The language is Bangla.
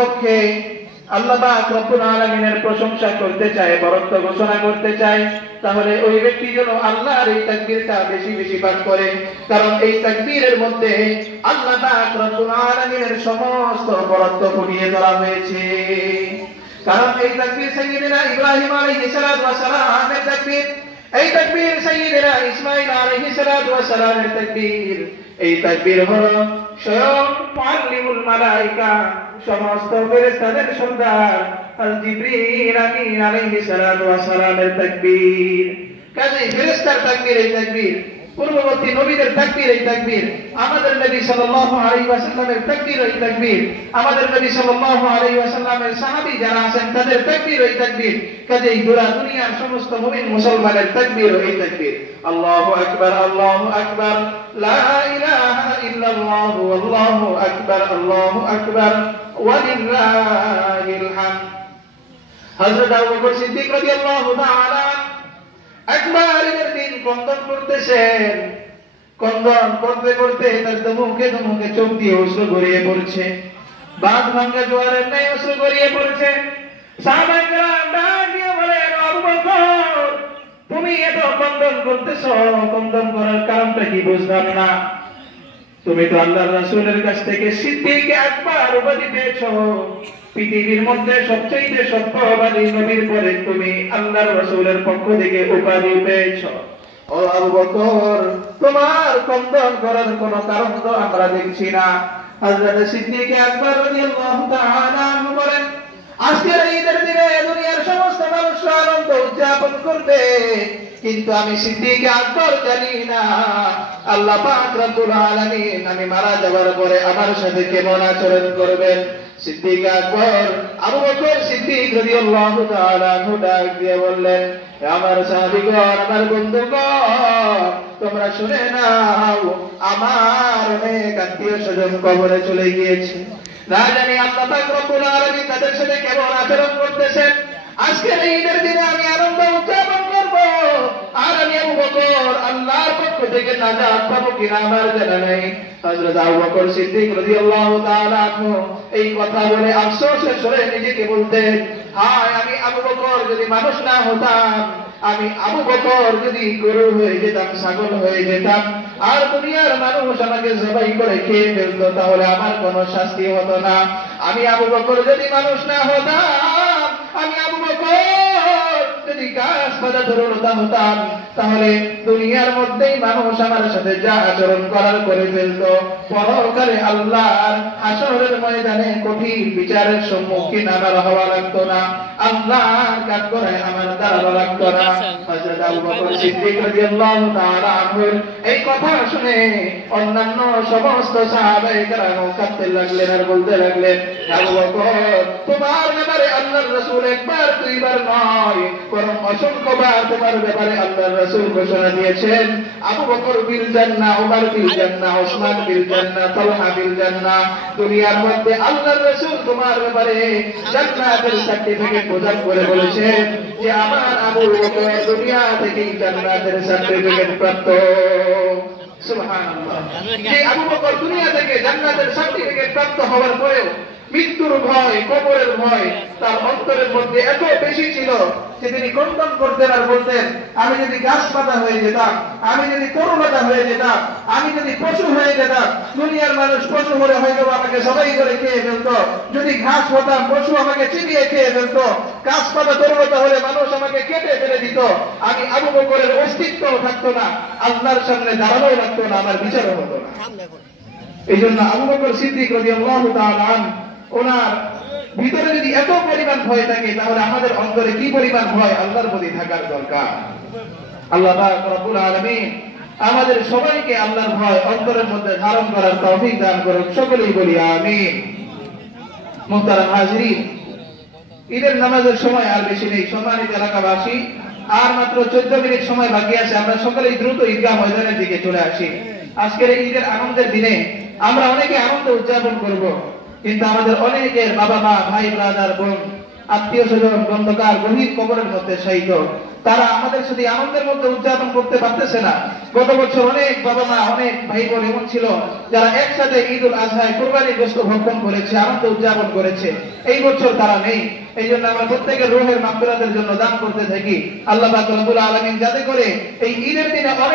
পক্ষে আল্লাহ পাক রব্বুল আলামিনের প্রশংসা করতে চায়, বরত্ব ঘোষণা করতে চায়, তাহলে ওই ব্যক্তি যেন আল্লাহর এই তাকবীরটা বেশি বেশি পাঠ করে। কারণ এই তাকবীরের মধ্যে আল্লাহ পাক রব্বুল আলামিনের সমস্ত বরত্ব ফুটিয়ে ধরা হয়েছে। কারণ এই তাকবীর সাইয়্যিদিনা ইব্রাহিম আলাইহিস সালাতু ওয়াস সালামের তাকবীর, এই তাকবীর সাইয়্যিদিনা ইসমাঈল আলাইহিস সালাতু ওয়াস সালামের তাকবীর, এই তাকবীর হলো স্বয়ং মুআল্লিমুল মালায়েকা, সমস্ত ফেরেশতাদের সর্দার জিবরিল আমিন আলাইহিস সালাতু ওয়াস সালামের তাকবীর। কাজেই ফেরেশতার তাকবীর এই তাকবীর, পূর্ববর্তী নবীদের তাকবীর এই তাকবীর, আমাদের নবী সাল্লাল্লাহু আলাইহি ওয়াসাল্লামের তাকবীর এই তাকবীর, আমাদের নবী সাল্লাল্লাহু আলাইহি ওয়াসাল্লামের সাহাবী যারা আছেন তাদের তাকবীর এই তাকবীর। কাজেই পুরা দুনিয়ার সমস্ত মুমিন মুসলমানের তাকবীর এই তাকবীর। আল্লাহু আকবার, আল্লাহু আকবার, লা ইলাহা ইল্লাল্লাহু, আল্লাহু আকবার, আল্লাহু আকবার, ওয়া লিল্লাহিল হামদ। হযরত আবু বকর সিদ্দিক রাদিয়াল্লাহু তাআলা একবার ঈদের দিন কন্দন করতেছেন, কন্দন করতে করতে তার মুখে চোখ দিয়ে অশ্রু গড়িয়ে পড়ছে, বাঁধ ভাঙ্গা জোয়ারের ন্যায় অশ্রু গড়িয়ে পড়ছে। সাহাবায়ে কেরাম ডাক দিয়ে বলেন, আবু বকর তুমি এত কন্দন করতেছো, কন্দন করার কারণটা কি বুঝলাম না। তুমি তো আল্লাহর রাসূলের কাছ থেকে সিদ্দিক আকবর উপাধি পেয়েছো, পৃথিবীর মধ্যে সবচেয়ে সত্যবাদী নবীর পরে তুমি আল্লাহর রাসূলের পক্ষ থেকে উপাধি পেয়েছো। ও আবু বকর তোমার কন্দন করার কোনো কারণ তো আমরা দেখছি না। হযরত সিদ্দিক আকবর রাদিয়াল্লাহু তাআলা আনহু বলেন, আজকের ঈদের দিনে দুনিয়ার সমস্ত মানুষ আনন্দ উদযাপন করবে, কিন্তু আমি সিদ্দিক আকবর জানি না আল্লাহ পাক রব্বুল আলামিন আমি মারা যাওয়ার পরে আমার সাথে কেমন আচরণ করবেন। সিদ্দিক আকবর আবু বকর সিদ্দিক রাদিয়াল্লাহু তাআলা আনহু ডাক দিয়ে বললেন, আমার সাহাবীগণ, আমার বন্ধুগণ, তোমরা শুনে নাও, আমার অনেক আত্মীয় স্বজন কবরে চলে গিয়েছে, না জানি আল্লাহ পাক রব্বুল আলামিন তাদের সাথে কেমন আচরণ করতেছেন। আজকের ঈদের দিনে আমি আনন্দ উদযাপন করব, আর আমি আবু বকর আল্লাহর পক্ষ থেকে নাজাত পাবো কিনা আমার জানা নেই। হযরত আবু বকর সিদ্দিক রাদিয়াল্লাহু তাআলা আনহু এই কথা বলে আফসোসের স্বরে নিজেকে বলতেন, হায় আমি আবু বকর যদি মানুষ না হতাম, আমি আবু বকর যদি গরু হয়ে যেতাম, ছাগল হয়ে যেতাম, আর দুনিয়ার মানুষ আমাকে জবাই করে খেয়ে ফেলতো, তাহলে আমার কোনো শাস্তি হতো না। আমি আবু বকর যদি মানুষ না হতাম, আমি আবু বকর যদি গাছ পাতা ধরতা হতাম, তাহলে দুনিয়ার মধ্যেই মানুষ আমার সাথে যা আচরণ করার করে ফেলতো, পরকালে আল্লাহর হাসরের ময়দানে কঠিন বিচারের সম্মুখীন আমার হওয়া লাগতো না, আল্লাহর কাঠগড়ায় আমার দাঁড়ানো লাগতো না। হযরত আবু বকর সিদ্দিক রাদিয়াল্লাহু তাআলা আনহু এই কথা শুনে অন্যান্য সমস্ত সাহাবায়ে কেরাম কাঁদতে লাগলেন আর বলতে লাগলেন, আবু বকর তোমার ব্যাপারে আল্লাহর রাসূল একবার দুইবার নয় বরং অসংখ্যবার তোমার ব্যাপারে আল্লাহর রাসূল ঘোষণা দিয়েছেন, আবু বকর বিল জান্নাহ, ওমর বিল জান্নাহ, ওসমান বিল জান্নাহ, তালহা বিল জান্নাহ। দুনিয়ার মধ্যে আল্লাহর রাসূল তোমার ব্যাপারে জান্নাতের সার্টিফিকেট প্রদান করে বলেছেন যে আমার আবু বকর দুনিয়া থেকে জান্নাতের সার্টিফিকেট প্রাপ্ত। সুবহানাল্লাহ। যে আবু বকর দুনিয়া থেকে জান্নাতের সার্টিফিকেট প্রাপ্ত হওয়ার পরেও মৃত্যুর ভয়, কবরের ভয় তার অন্তরের মধ্যে এত বেশি ছিল যে তিনি কন্দন করতেন আর বলতেন, আমি যদি গাছপাতা হয়ে যেতাম, আমি যদি তরুলতা হয়ে যেতাম, আমি যদি পশু হয়ে যেতাম, দুনিয়ার মানুষ পশু হলে হয়তো আমাকে সবাই করে খেয়ে ফেলতো, যদি ঘাস হতাম পশু আমাকে চিবিয়ে খেয়ে ফেলতো, গাছপাতা তরুলতা হলে মানুষ আমাকে কেটে ফেলে দিত, আমি আবু বকরের অস্তিত্ব থাকতো না, আল্লাহর সামনে দাঁড়ানো লাগতো না, আমার বিচারও হতো না। এই জন্য আবু বকর সিদ্দিক রাদিয়াল্লাহু তাআলা আনহু ওনার ভিতরে যদি এত পরিমাণ ভয় থাকে, তাহলে আমাদের অন্তরে কি পরিমাণ ভয় আল্লাহর প্রতি থাকার দরকার। আল্লাহ পাক রব্বুল আলামিন আমাদের সবাইকে আল্লাহর ভয় অন্তরের মধ্যে ধারণ করার তৌফিক দান করুন, সকলেই বলি আমিন। মুহতারাম হাজিরিন, ঈদের নামাজের সময় আর বেশি নেই। সম্মানিত এলাকাবাসী, আর মাত্র 14 মিনিট সময় বাকি আছে, আমরা সকলেই দ্রুত ঈদগাহ ময়দানের দিকে চলে আসি। আজকের ঈদের আনন্দের দিনে আমরা অনেকে আনন্দ উদযাপন করব, কিন্তু আমাদের অনেকের বাবা মা, ভাই ব্রাদার, বোন আত্মীয় স্বজন অন্ধকার গভীর কবরের মধ্যে শায়িত। তারা আমাদের সাথে আনন্দের মধ্যে উদযাপন করতে পারতেছে না। গত বছর অনেক বাবা মা, অনেক ভাই বোন এমন ছিল যারা একসাথে ঈদুল আজহায় কুরবানির গোশত ভক্ষণ করেছে, আনন্দ উদযাপন করেছে। এই বছর তারা নেই। এই জন্য আমরা প্রত্যেকের রূহের মাগফিরাতের জন্য দান করতে থাকি। আল্লাহ পাক রব্বুল আলামিন যাতে করে এই ঈদের দিনে অনেক